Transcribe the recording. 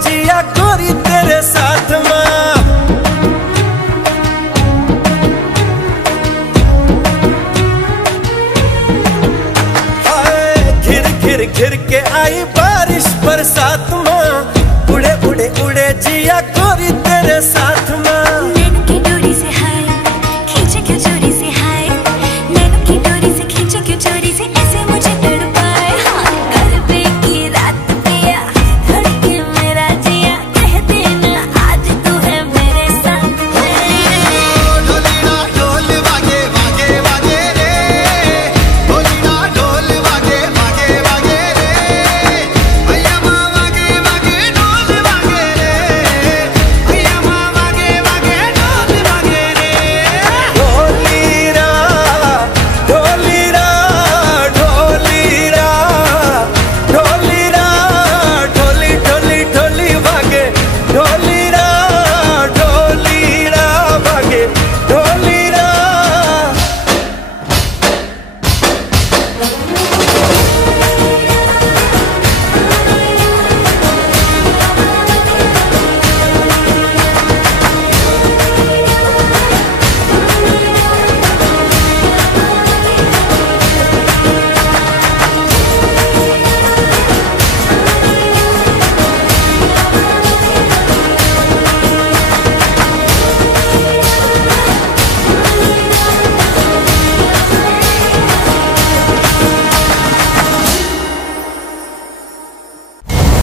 जिया गोरी तेरे साथ माँ। घिर घिर घिर के आई बारिश बरसात माँ, उड़े उड़े उड़े जिया गोरी तेरे साथ।